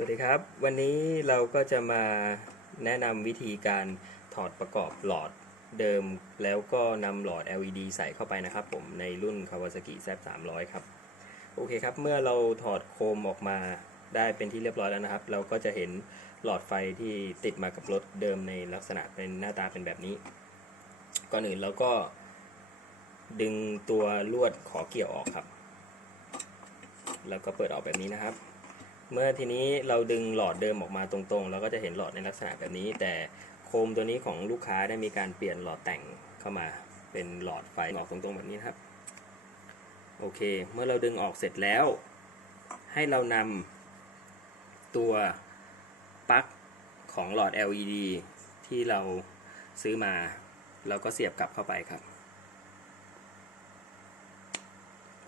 สวัสดีครับ วันนี้เราก็จะมาแนะนำวิธีการถอดประกอบหลอดเดิม แล้วก็นำหลอด LED ใส่เข้าไปนะครับ ผมในรุ่น Kawasaki Z300 ครับ โอเคครับ เมื่อเราถอดโคมออกมาได้เป็นที่เรียบร้อยแล้วนะครับ เราก็จะเห็นหลอดไฟที่ติดมากับรถเดิมในลักษณะเป็นหน้าตาเป็นแบบนี้ ก่อนอื่นเราก็ดึงตัวลวดขอเกี่ยวออกครับ แล้วก็เปิดออกแบบนี้นะครับ เมื่อทีนี้เราดึงหลอดเดิมออกมาตรงๆ เราก็จะเห็นหลอดในลักษณะแบบนี้ แต่โคมตัวนี้ของลูกค้าได้มีการเปลี่ยนหลอดแต่งเข้ามาเป็นหลอดไฟออกตรงๆแบบนี้ครับ โอเค เมื่อเราดึงออกเสร็จแล้ว ให้เรานำตัวปลั๊กของหลอด LED ที่เราซื้อมา เราก็เสียบกลับเข้าไปครับ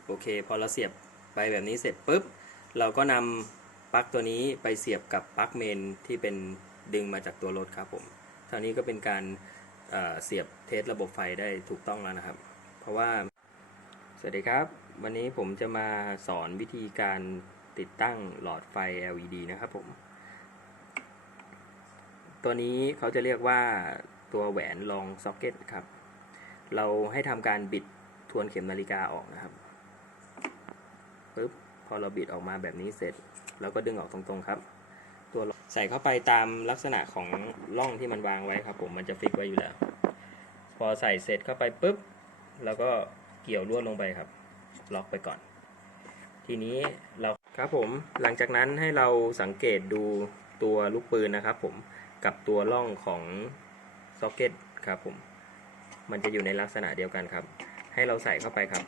โอเค พอเราเสียบไปแบบนี้เสร็จปุ๊บ เราก็นำ ปลั๊กตัวนี้ไปเสียบกับปลั๊กเมนที่เป็นดึงมาจากตัวรถครับผมเท่านี้ก็เป็นการเอ่อเสียบเทสระบบไฟได้ถูกต้องแล้วนะครับ เพราะว่า สวัสดีครับ วันนี้ผมจะมาสอนวิธีการติดตั้งหลอดไฟ LED นะครับผม ตัวนี้เขาจะเรียกว่าตัวแหวนรองซ็อกเก็ตครับ เราให้ทำการบิดทวนเข็มนาฬิกาออกนะครับปึ๊บ พอเราบิดออกมาแบบนี้เสร็จเราก็ดึงออกตรงๆครับ ตัวใส่เข้าไปตามลักษณะของร่องที่มันวางไว้ครับ ผมมันจะฟิกไว้อยู่แล้ว พอใส่เสร็จเข้าไปปุ๊บเราก็เกี่ยวลวดลงไปครับ ล็อกไปก่อน ทีนี้เราครับผมหลังจากนั้นให้เราสังเกตดูตัวลูกปืนนะครับ ผมกับตัวร่องของซ็อกเก็ตครับผม มันจะอยู่ในลักษณะเดียวกันครับ ให้เราใส่เข้าไปครับ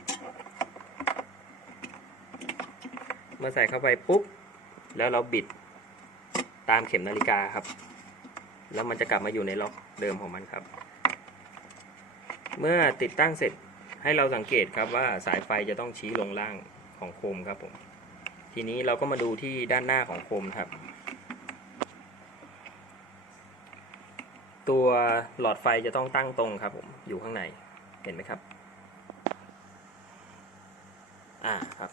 มื่อใส่เข้าไปปุ๊บ แล้วเราบิดตามเข็มนาฬิกาครับ แล้วมันจะกลับมาอยู่ในล็อกเดิมของมันครับ เมื่อติดตั้งเสร็จให้เราสังเกตครับว่าสายไฟจะต้องชี้ลงล่างของโคมครับผม ทีนี้เราก็มาดูที่ด้านหน้าของโคมครับ ตัวหลอดไฟจะต้องตั้งตรงครับผมอยู่ข้างในเห็นไหมครับ อ่าครับ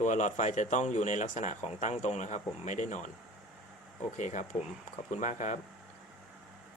ตัวหลอดไฟจะต้องอยู่ในลักษณะของตั้งตรงนะครับ ผมไม่ได้นอน โอเคครับผมขอบคุณมากครับ